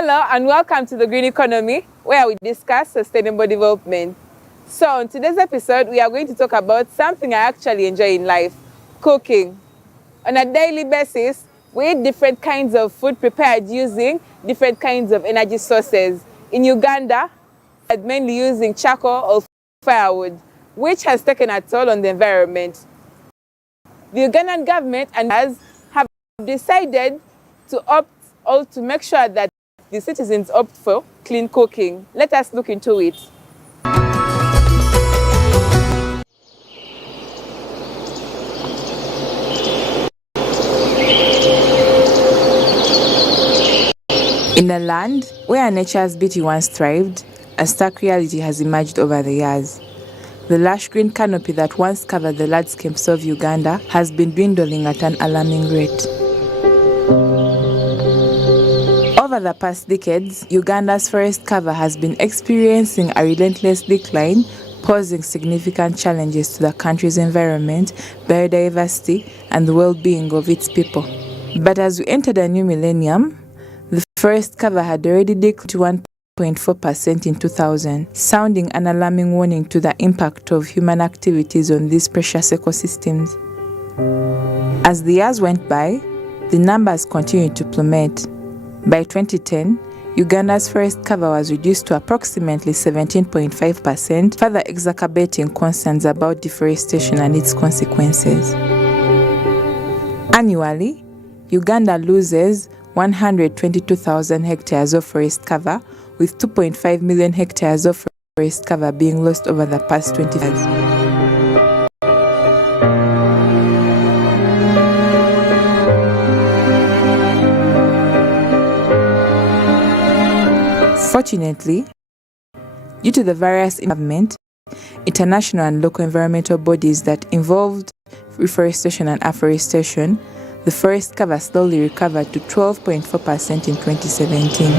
Hello and welcome to the Green Economy, where we discuss sustainable development. So in today's episode, we are going to talk about something I actually enjoy in life, cooking. On a daily basis, we eat different kinds of food prepared using different kinds of energy sources. In Uganda, mainly using charcoal or firewood, which has taken a toll on the environment. The Ugandan government and others have decided to make sure that the citizens opt for clean cooking. Let us look into it. In a land where nature's beauty once thrived, a stark reality has emerged over the years. The lush green canopy that once covered the landscapes of Uganda has been dwindling at an alarming rate. Over the past decades, Uganda's forest cover has been experiencing a relentless decline, posing significant challenges to the country's environment, biodiversity, and the well-being of its people. But as we entered a new millennium, the forest cover had already declined to 1.4% in 2000, sounding an alarming warning to the impact of human activities on these precious ecosystems. As the years went by, the numbers continued to plummet. By 2010, Uganda's forest cover was reduced to approximately 17.5%, further exacerbating concerns about deforestation and its consequences. Annually, Uganda loses 122,000 hectares of forest cover, with 2.5 million hectares of forest cover being lost over the past 20 years. Fortunately, due to the various government, international and local environmental bodies that involved reforestation and afforestation, the forest cover slowly recovered to 12.4% in 2017.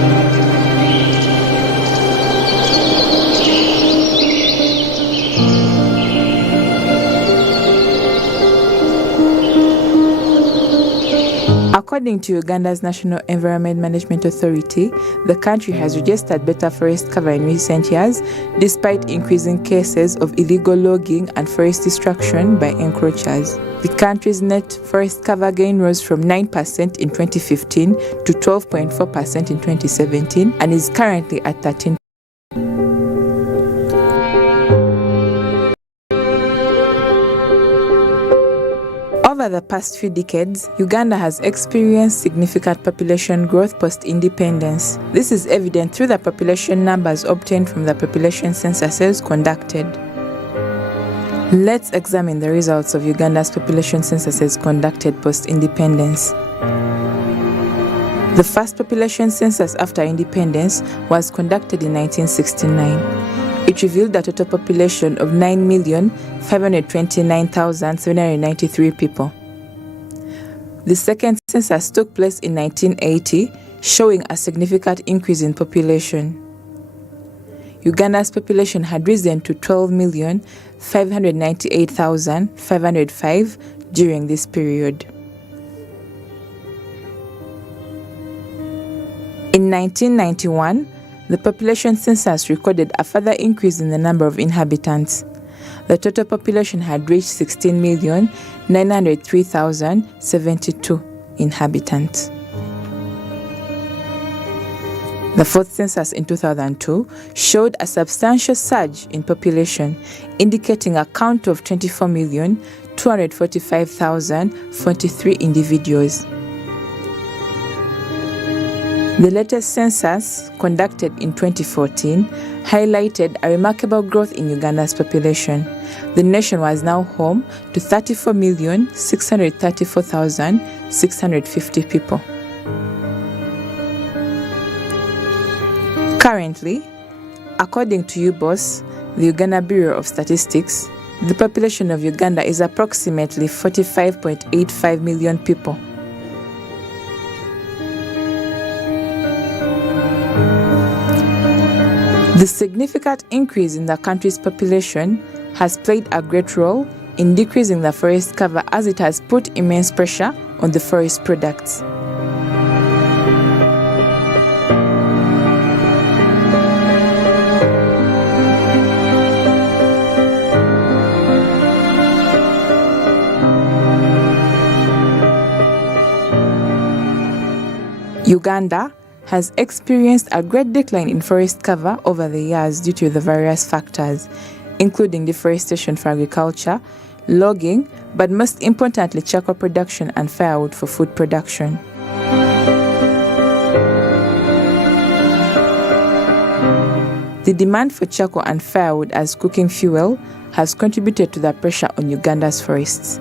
According to Uganda's National Environment Management Authority, the country has registered better forest cover in recent years, despite increasing cases of illegal logging and forest destruction by encroachers. The country's net forest cover gain rose from 9% in 2015 to 12.4% in 2017 and is currently at 13%. Over the past few decades, Uganda has experienced significant population growth post-independence. This is evident through the population numbers obtained from the population censuses conducted. Let's examine the results of Uganda's population censuses conducted post-independence. The first population census after independence was conducted in 1969. It revealed a total population of 9,529,793 people. The second census took place in 1980, showing a significant increase in population. Uganda's population had risen to 12,598,505 during this period. In 1991, the population census recorded a further increase in the number of inhabitants. The total population had reached 16,903,072 inhabitants. The fourth census in 2002 showed a substantial surge in population, indicating a count of 24,245,043 individuals. The latest census, conducted in 2014, highlighted a remarkable growth in Uganda's population. The nation was now home to 34,634,650 people. Currently, according to UBOS, the Uganda Bureau of Statistics, the population of Uganda is approximately 45.85 million people. The significant increase in the country's population has played a great role in decreasing the forest cover, as it has put immense pressure on the forest products. Uganda has experienced a great decline in forest cover over the years due to the various factors, including deforestation for agriculture, logging, but most importantly charcoal production and firewood for food production. The demand for charcoal and firewood as cooking fuel has contributed to the pressure on Uganda's forests.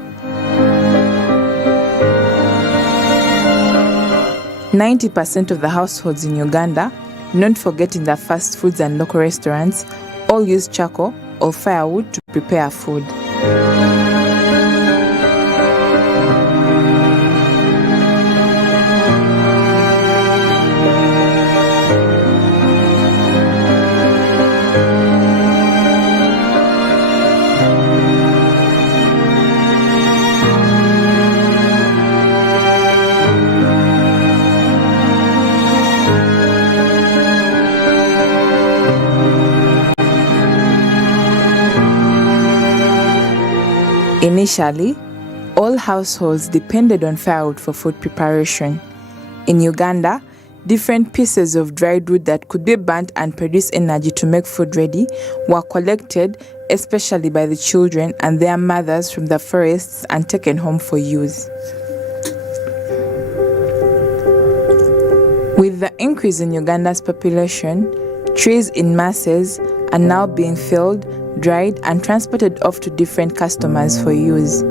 90% of the households in Uganda, not forgetting the fast foods and local restaurants, all use charcoal or firewood to prepare food. Initially, all households depended on firewood for food preparation. In Uganda, different pieces of dried wood that could be burnt and produce energy to make food ready were collected, especially by the children and their mothers from the forests and taken home for use. With the increase in Uganda's population, trees in masses are now being felled, dried and transported off to different customers for use.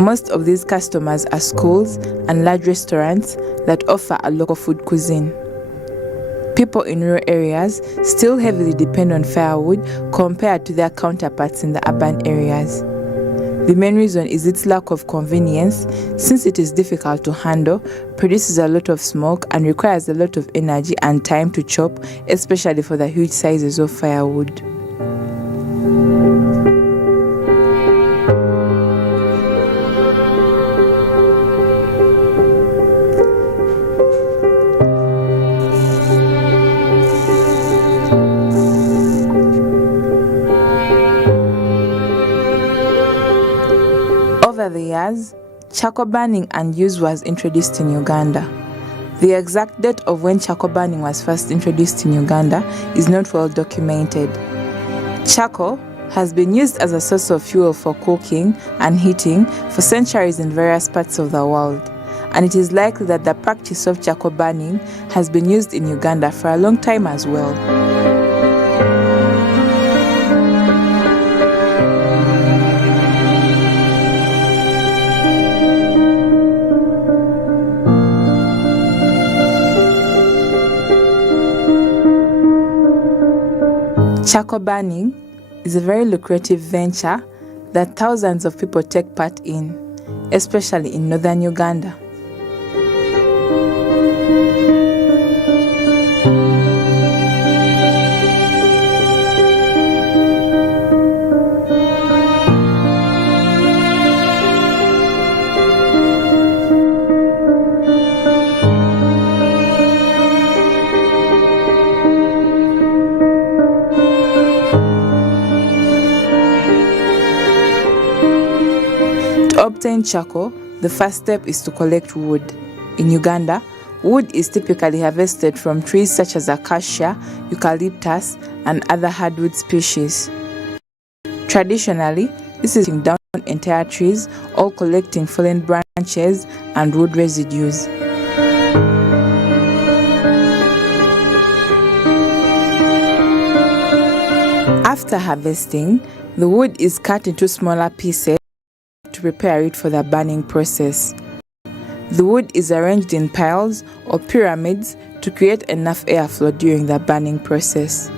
Most of these customers are schools and large restaurants that offer a local food cuisine. People in rural areas still heavily depend on firewood compared to their counterparts in the urban areas. The main reason is its lack of convenience, since it is difficult to handle, produces a lot of smoke and requires a lot of energy and time to chop, especially for the huge sizes of firewood. Over the years, charcoal burning and use was introduced in Uganda. The exact date of when charcoal burning was first introduced in Uganda is not well documented. Charcoal has been used as a source of fuel for cooking and heating for centuries in various parts of the world, and it is likely that the practice of charcoal burning has been used in Uganda for a long time as well. Charcoal burning is a very lucrative venture that thousands of people take part in, especially in northern Uganda. To obtain charcoal, the first step is to collect wood. In Uganda, wood is typically harvested from trees such as acacia, eucalyptus, and other hardwood species. Traditionally, this is down entire trees, all collecting fallen branches and wood residues. After harvesting, the wood is cut into smaller pieces to prepare it for the burning process. The wood is arranged in piles or pyramids to create enough airflow during the burning process.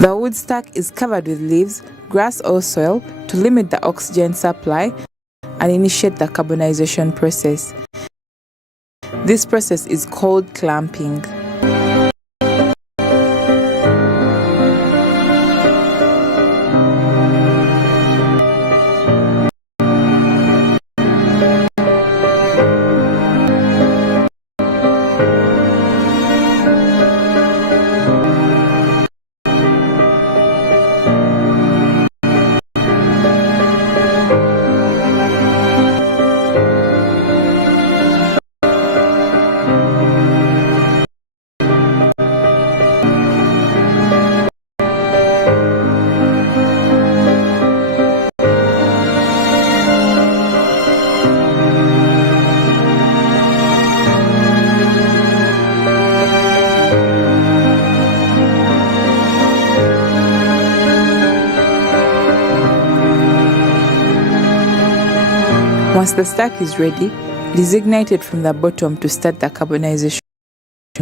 The wood stack is covered with leaves, grass or soil to limit the oxygen supply and initiate the carbonization process. This process is called clamping. Once the stack is ready, it is ignited from the bottom to start the carbonization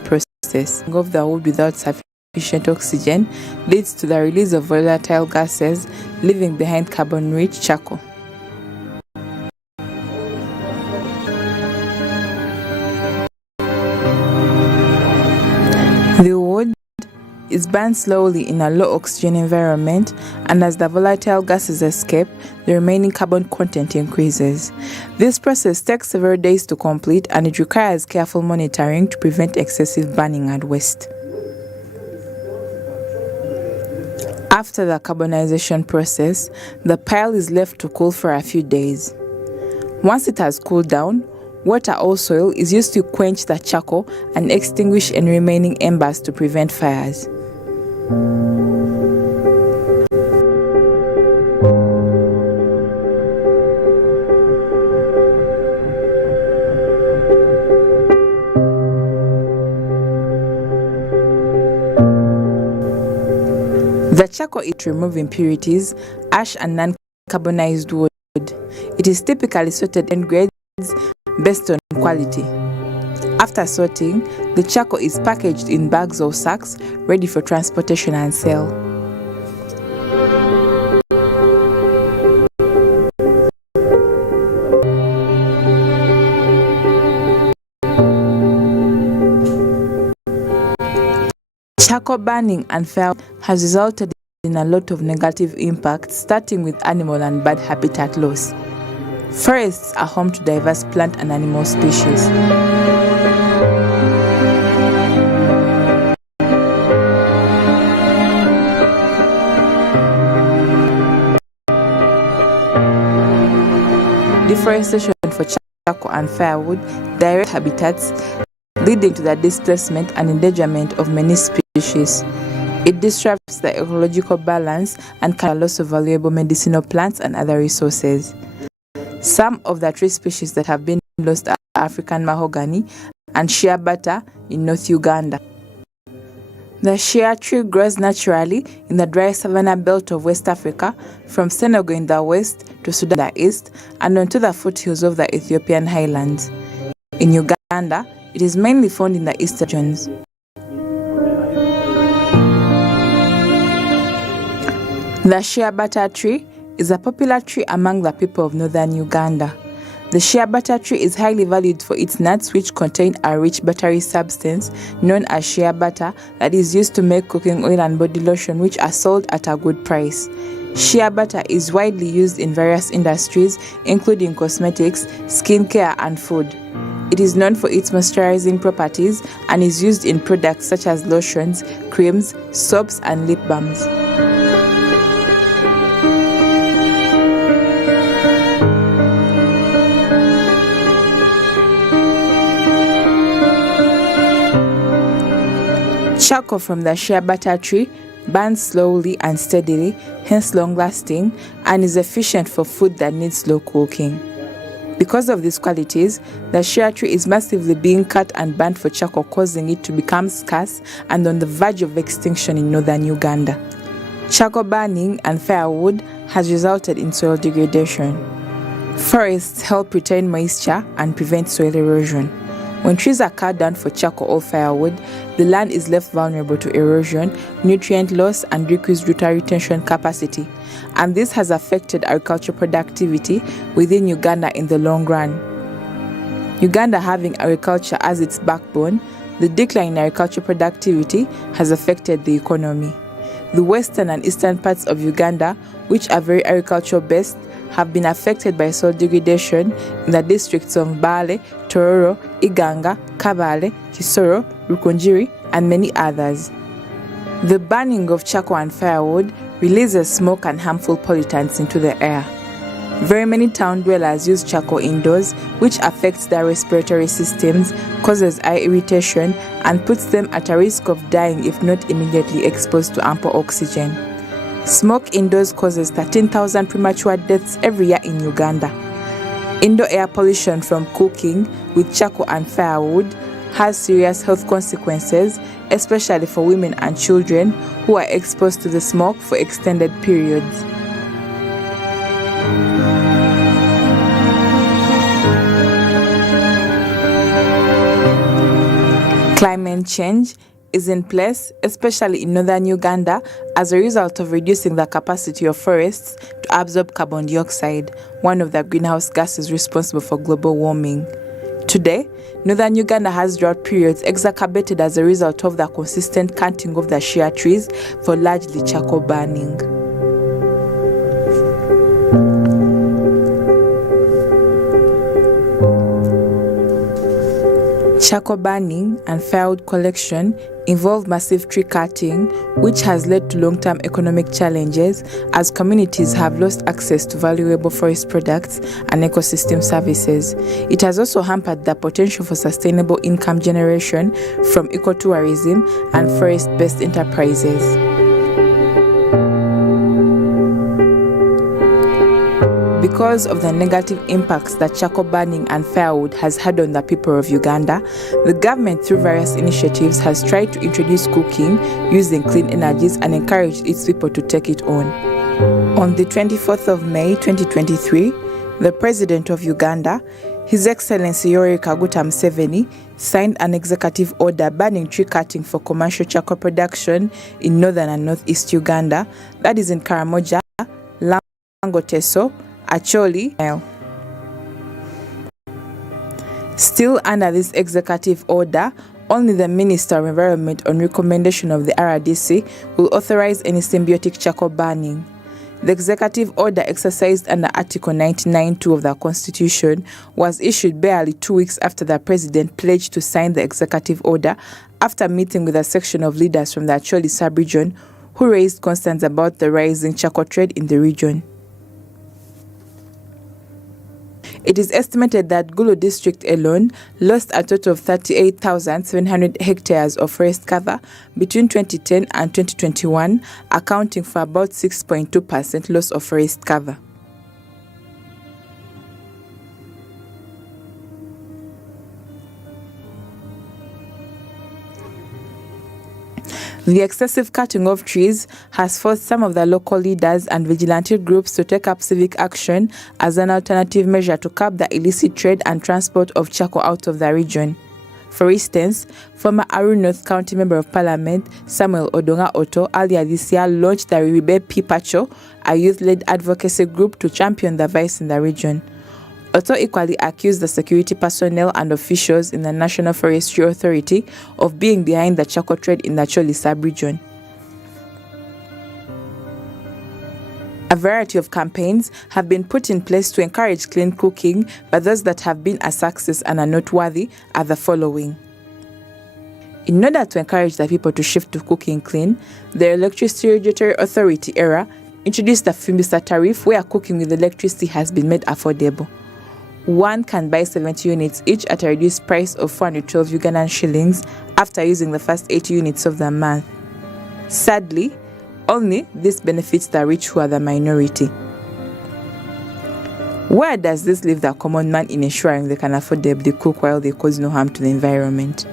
process. Of the wood without sufficient oxygen leads to the release of volatile gases, leaving behind carbon-rich charcoal. The wood is burned slowly in a low oxygen environment, and as the volatile gases escape, the remaining carbon content increases. This process takes several days to complete, and it requires careful monitoring to prevent excessive burning and waste. After the carbonization process, the pile is left to cool for a few days. Once it has cooled down, water or soil is used to quench the charcoal and extinguish any remaining embers to prevent fires. The charcoal to remove impurities, ash and non-carbonized wood. It is typically sorted in grades based on quality. After sorting, the charcoal is packaged in bags or sacks, ready for transportation and sale. Charcoal burning and fire has resulted in a lot of negative impacts, starting with animal and bird habitat loss. Forests are home to diverse plant and animal species. Deforestation for charcoal and firewood direct habitats, leading to the displacement and endangerment of many species. It disrupts the ecological balance and can loss of valuable medicinal plants and other resources. Some of the tree species that have been lost are African mahogany and shea butter in North Uganda. The shea tree grows naturally in the dry savanna belt of West Africa, from Senegal in the west to Sudan in the east, and onto the foothills of the Ethiopian highlands. In Uganda, it is mainly found in the eastern regions. The shea butter tree is a popular tree among the people of northern Uganda. The shea butter tree is highly valued for its nuts, which contain a rich buttery substance known as shea butter that is used to make cooking oil and body lotion, which are sold at a good price. Shea butter is widely used in various industries, including cosmetics, skincare, and food. It is known for its moisturizing properties and is used in products such as lotions, creams, soaps, and lip balms. Charcoal from the shea butter tree burns slowly and steadily, hence long-lasting, and is efficient for food that needs slow cooking. Because of these qualities, the shea tree is massively being cut and burned for charcoal, causing it to become scarce and on the verge of extinction in northern Uganda. Charcoal burning and firewood has resulted in soil degradation. Forests help retain moisture and prevent soil erosion. When trees are cut down for charcoal or firewood, the land is left vulnerable to erosion, nutrient loss, and decreased water retention capacity, and this has affected agricultural productivity within Uganda in the long run. Uganda having agriculture as its backbone, the decline in agricultural productivity has affected the economy. The western and eastern parts of Uganda, which are very agricultural-based, have been affected by soil degradation in the districts of Mbale, Tororo, Iganga, Kabale, Kisoro, Rukunjiri, and many others. The burning of charcoal and firewood releases smoke and harmful pollutants into the air. Very many town dwellers use charcoal indoors, which affects their respiratory systems, causes eye irritation, and puts them at a risk of dying if not immediately exposed to ample oxygen. Smoke indoors causes 13,000 premature deaths every year in Uganda. Indoor air pollution from cooking with charcoal and firewood has serious health consequences, especially for women and children who are exposed to the smoke for extended periods. Climate change is in place, especially in northern Uganda, as a result of reducing the capacity of forests to absorb carbon dioxide, one of the greenhouse gases responsible for global warming. Today, northern Uganda has drought periods exacerbated as a result of the consistent cutting of the shea trees for largely charcoal burning. Charcoal burning and firewood collection involve massive tree cutting, which has led to long-term economic challenges as communities have lost access to valuable forest products and ecosystem services. It has also hampered the potential for sustainable income generation from ecotourism and forest-based enterprises. Because of the negative impacts that charcoal burning and firewood has had on the people of Uganda, the government, through various initiatives, has tried to introduce cooking using clean energies and encouraged its people to take it on. On the 24th of May 2023, the President of Uganda, His Excellency Yoweri Kaguta Museveni, signed an executive order banning tree cutting for commercial charcoal production in northern and northeast Uganda, that is in Karamoja, Langoteso, Acholi. Still under this executive order, only the Minister of Environment, on recommendation of the RDC, will authorize any symbiotic charcoal burning. The executive order, exercised under Article 99(2) of the Constitution, was issued barely 2 weeks after the President pledged to sign the executive order after meeting with a section of leaders from the Acholi sub-region who raised concerns about the rising charcoal trade in the region. It is estimated that Gulu district alone lost a total of 38,700 hectares of forest cover between 2010 and 2021, accounting for about 6.2% loss of forest cover. The excessive cutting of trees has forced some of the local leaders and vigilante groups to take up civic action as an alternative measure to curb the illicit trade and transport of charcoal out of the region. For instance, former Aru North County Member of Parliament Samuel Odonga Otto earlier this year launched the Ribe Pipacho, a youth-led advocacy group to champion the vice in the region. Otto equally accused the security personnel and officials in the National Forestry Authority of being behind the charcoal trade in the Acholi sub-region. A variety of campaigns have been put in place to encourage clean cooking, but those that have been a success and are noteworthy are the following. In order to encourage the people to shift to cooking clean, the Electricity Regulatory Authority (ERA) introduced the Fimbisa tariff, where cooking with electricity has been made affordable. One can buy 70 units each at a reduced price of 412 Ugandan shillings after using the first 80 units of the month. Sadly, only this benefits the rich, who are the minority. Where does this leave the common man in ensuring they can affordably cook while they cause no harm to the environment?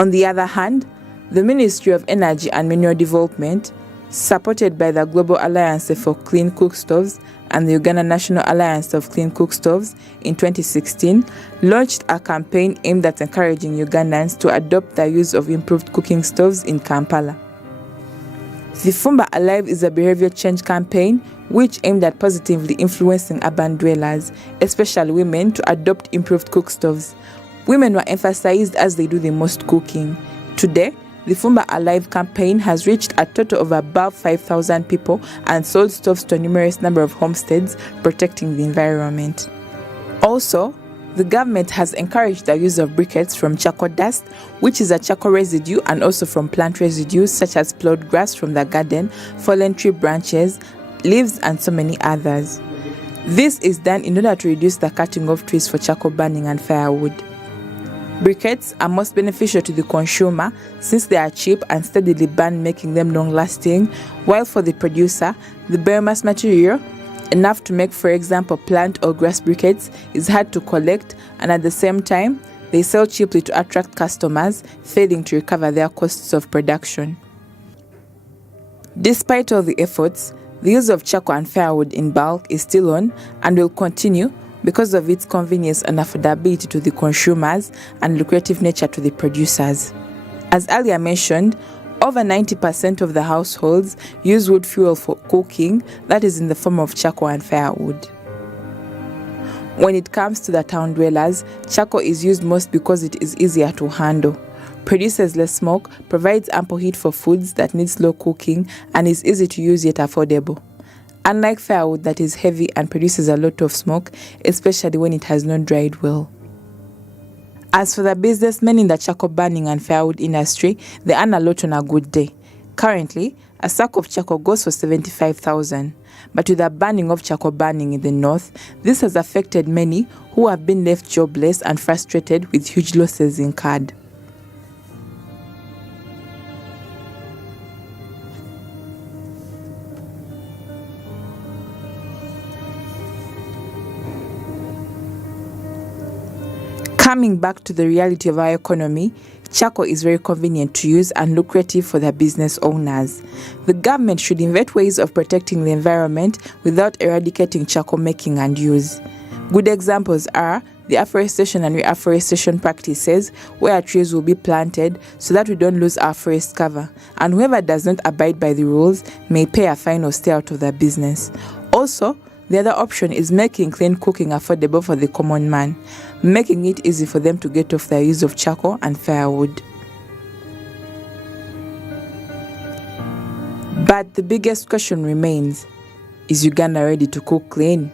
On the other hand, the Ministry of Energy and Mineral Development, supported by the Global Alliance for Clean Cook Stoves and the Uganda National Alliance of Clean Cook Stoves in 2016, launched a campaign aimed at encouraging Ugandans to adopt the use of improved cooking stoves in Kampala. The Fumba Alive is a behavior change campaign which aimed at positively influencing urban dwellers, especially women, to adopt improved cook stoves. Women were emphasized as they do the most cooking. Today, the Fumba Alive campaign has reached a total of above 5,000 people and sold stoves to a numerous number of homesteads, protecting the environment. Also, the government has encouraged the use of briquettes from charcoal dust, which is a charcoal residue, and also from plant residues such as plowed grass from the garden, fallen tree branches, leaves, and so many others. This is done in order to reduce the cutting of trees for charcoal burning and firewood. Briquettes are most beneficial to the consumer since they are cheap and steadily burned, making them long-lasting, while for the producer, the biomass material, enough to make, for example, plant or grass briquettes, is hard to collect, and at the same time, they sell cheaply to attract customers, failing to recover their costs of production. Despite all the efforts, the use of charcoal and firewood in bulk is still on and will continue, because of its convenience and affordability to the consumers and lucrative nature to the producers. As earlier mentioned, over 90% of the households use wood fuel for cooking, that is in the form of charcoal and firewood. When it comes to the town dwellers, charcoal is used most because it is easier to handle, produces less smoke, provides ample heat for foods that need slow cooking, and is easy to use yet affordable. Unlike firewood that is heavy and produces a lot of smoke, especially when it has not dried well. As for the businessmen in the charcoal burning and firewood industry, they earn a lot on a good day. Currently, a sack of charcoal goes for 75,000. But with the banning of charcoal burning in the north, this has affected many who have been left jobless and frustrated with huge losses incurred. Coming back to the reality of our economy, charcoal is very convenient to use and lucrative for their business owners. The government should invent ways of protecting the environment without eradicating charcoal making and use. Good examples are the afforestation and reforestation practices, where trees will be planted so that we don't lose our forest cover, and whoever does not abide by the rules may pay a fine or stay out of their business. Also, the other option is making clean cooking affordable for the common man, making it easy for them to get off their use of charcoal and firewood. But the biggest question remains, is Uganda ready to cook clean?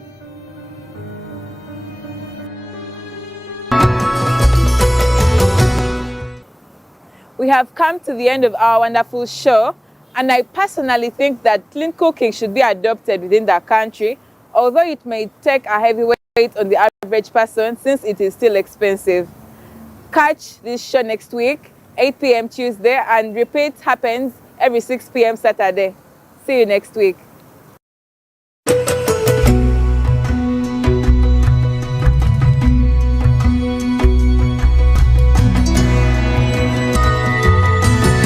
We have come to the end of our wonderful show, and I personally think that clean cooking should be adopted within the country, although it may take a heavy weight on the average person since it is still expensive. Catch this show next week, 8 p.m. Tuesday, and repeat happens every 6 p.m. Saturday. See you next week.